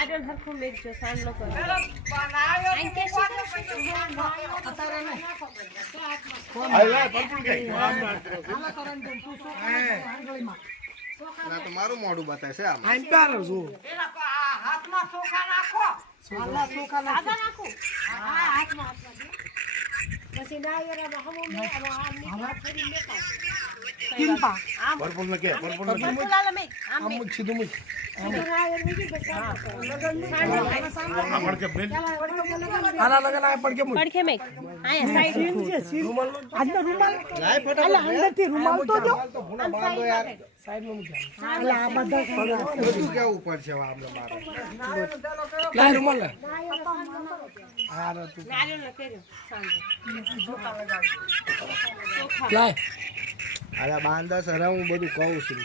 નારિયેળ હરખું મેકજો સાંડલો કરો ના તો મારું મોઢું બતાય છે આમ હાથમાં ચોખા નાખો પછી નારિયેળમાં હમો મે આમ ફરી મેકાવ पर्पल में क्या पर्पल में ફૂલાલ મેક આમ મેક સીધું મૂક નારિયેળ મેકી બસ पड़ के बेल આના લગન આ પડકે મૂક પડખે મેક આયા સાઈડ આજનો રૂમાલ લાય ફટાફટ અલા અંદરથી રૂમાલ તો જો તો ભૂના બાંધો યાર અલા આ બધા બધું કેવું પડશે હવે આપણે મારે લાય રૂમાલ લે નારિયેળ ને કર્યો સાંડલો લાય અરે બાંધા સર હું બધું કહું છું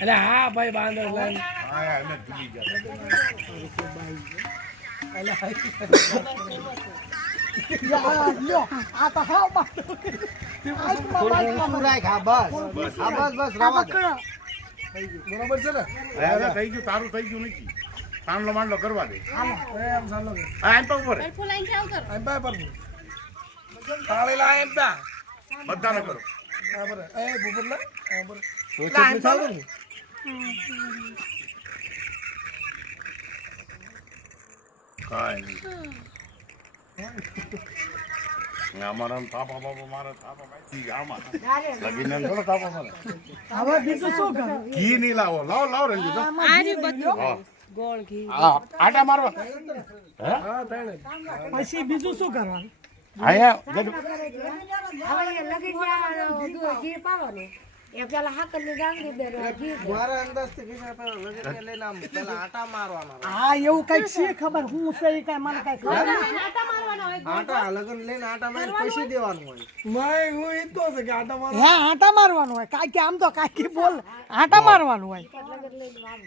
અલે હા ભાઈ બાંધો લાય आया मैं भूल गया લ્યો આ તો હાવ બાંધો થોડું રાખ હા બસ બસ રવા દે બરાબર છે ને आया થઈ ગયું તારું થઈ ગયું નથી સાંડલો માંડલો કરવા દે એમ ચાલો આ એમ તો ઉપર ફૂલાઈ જાવ કર એમ બાય પર તાળી લાય એમ તા બધાને કરો બરાબર એ ભૂપતલા બરાબર કાઈ નહીં અમારા થાપા બાપા મારા થાપા ભાઈ આમાં લગીને થોડો થાપા મારે હવે બીજું શું કરું ઘી નહીં લાવો લાવો રંજી તો આરી બધું ગોળ ઘી આટા મારવા હા તાણે પછી બીજું શું કરવાનું આયા હવે લગી ગયા ઘી પાવાનું એ પેલા હાકરની ગાંગડી બેરો ઘી મારા અંદાજથી ખીસા પર લગન લઈને આમ પેલા આટા મારવાના હા એવું કઈક છે ખબર હું છે એ કઈ મને કઈ ખબર આટા મારવાના હોય આટા લગન લઈને આટા મારી પૈસા દેવાનું હોય નહીં હું એ તો છે કે આટા મારવાનું હા આટા મારવાનું હોય કાંઈ કે આમ તો કાંઈ બોલ આટા મારવાનું હોય લગન લઈને વાવ